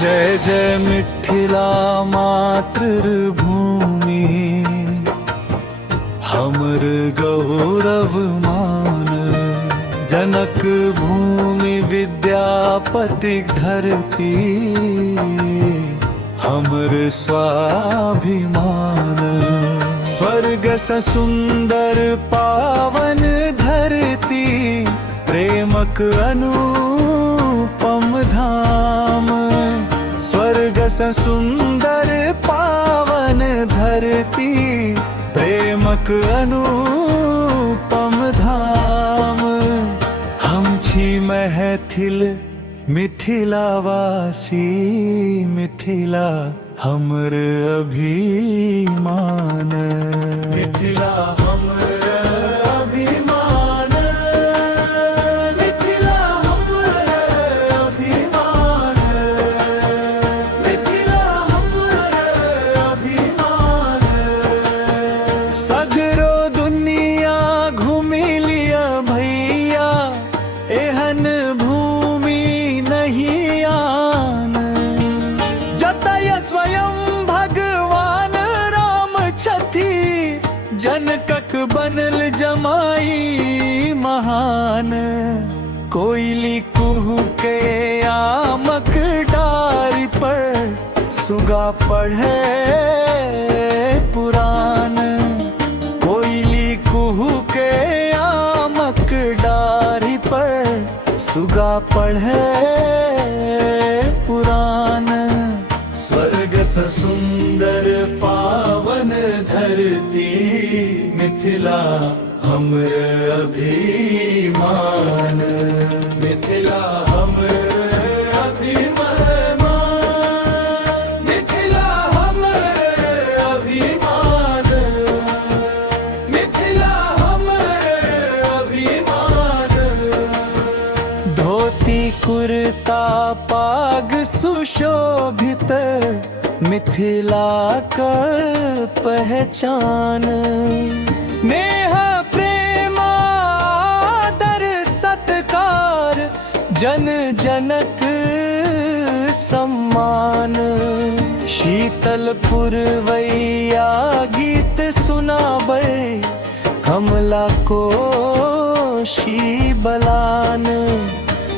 जय जय मिथिला मातृभूमि, हमर गौरव मान। जनक भूमि विद्यापति धरती, हमर स्वाभिमान। स्वर्ग स सुंदर पावन धरती, प्रेमक अनुपम धाम। स्वर्ग स सुंदर पावन धरती, प्रेमक अनुपम धाम। हम छी मैथिल मिथिलावासी, मिथिला हमर अभिमान। मिथिला हमर अभिमान, मिथिला हमर अभिमान, मिथिला हमर अभिमान। सगरो दुनिया घूमि लिया भैया, एहन भूमि नहीं आन। जतय स्वयं भगवान राम छथि, जनकक बनल जमाई महान। कोयली कुहू के आमक डारि पर, सुगा पढ़े पुराण। कोयली कुहू के आमक डारि पर, सुगा पढ़े पुराण। स्वर्ग स सुंदर पावन धरती, मिथिला हमर अभिमान। मिथिला हमर अभिमान, मिथिला हमर अभिमान, मिथिला हमर अभिमान। धोती कुर्ता पाग सुशोभित, मिथिला का पहचान। नेह प्रेम आदर सत्कार, जन जनक सम्मान। शीतल पुरवैया गीत सुनाबे, कमला कोशी बलान।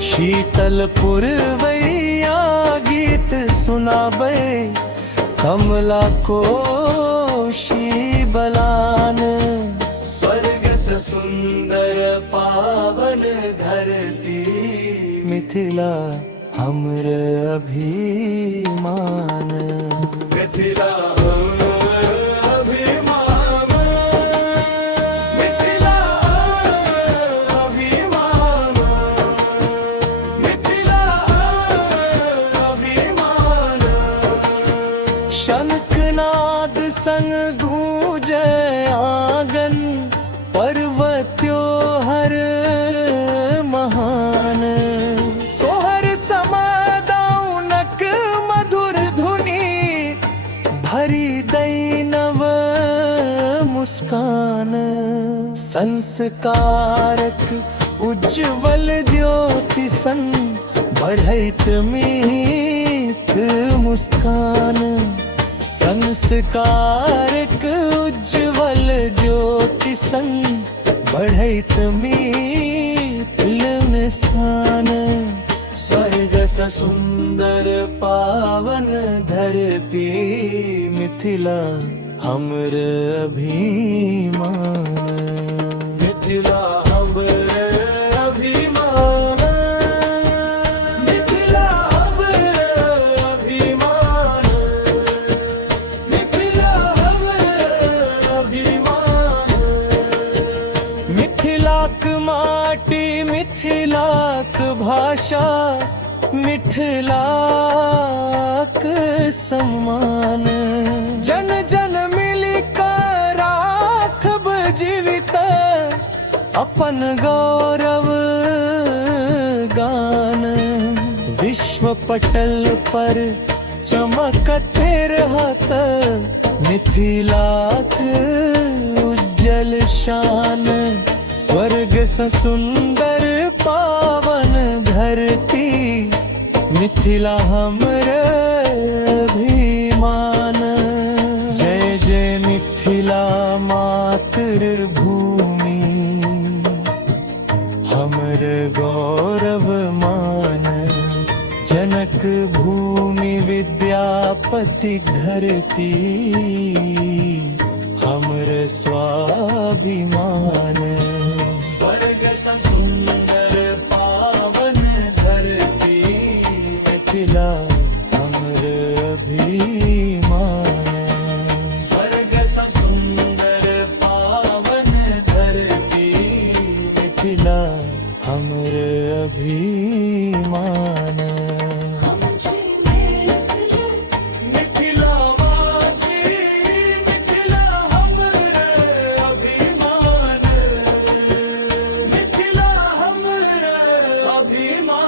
शीतल पुरवैया गीत सुनाबे, कमला कोशी बलान। स्वर्ग स सुंदर पावन धरती, मिथिला हमर अभिमान। मिथिला शंखनाद संग गूंजे आंगन, पर्व त्योहार महान। सोहर समदाउनक मधुर धुनि, भरी दैनव मुस्कान। संस्कारक उज्ज्वल ज्योति संग, बढ़ैत मीत मुस्कान। संस्कारक उज्ज्वल ज्योति संग, बढ़ैत मीत स्थान। स्वर्ग स सुंदर पावन धरती, मिथिला हमर अभिमान। मिथिला हमर अभिमान, मिथिला हमर अभिमान, मिथिला हमर अभिमान। मिथिलाक माटी, मिथिलाक भाषा, मिथिलाक सम्मान। जन जन मिलकर राखब जीवित, अपन गौरव गान। विश्व पटल पर चमकत रहत, मिथिलाक उज्जवल शान। स्वर्ग स सुंदर पावन धरती, मिथिला हमरे अभिमान। जय जय मिथिला मातृभूमि, हमर गौरव मान। जनक भूमि विद्यापति धरती, हमर स्वाभिमान। स्वर्ग सा सुंदर पावन धरती, मिथिला हमर अभिमान। स्वर्ग सा सुंदर पावन धरती, मिथिला हमर अभिमान। अभिमान।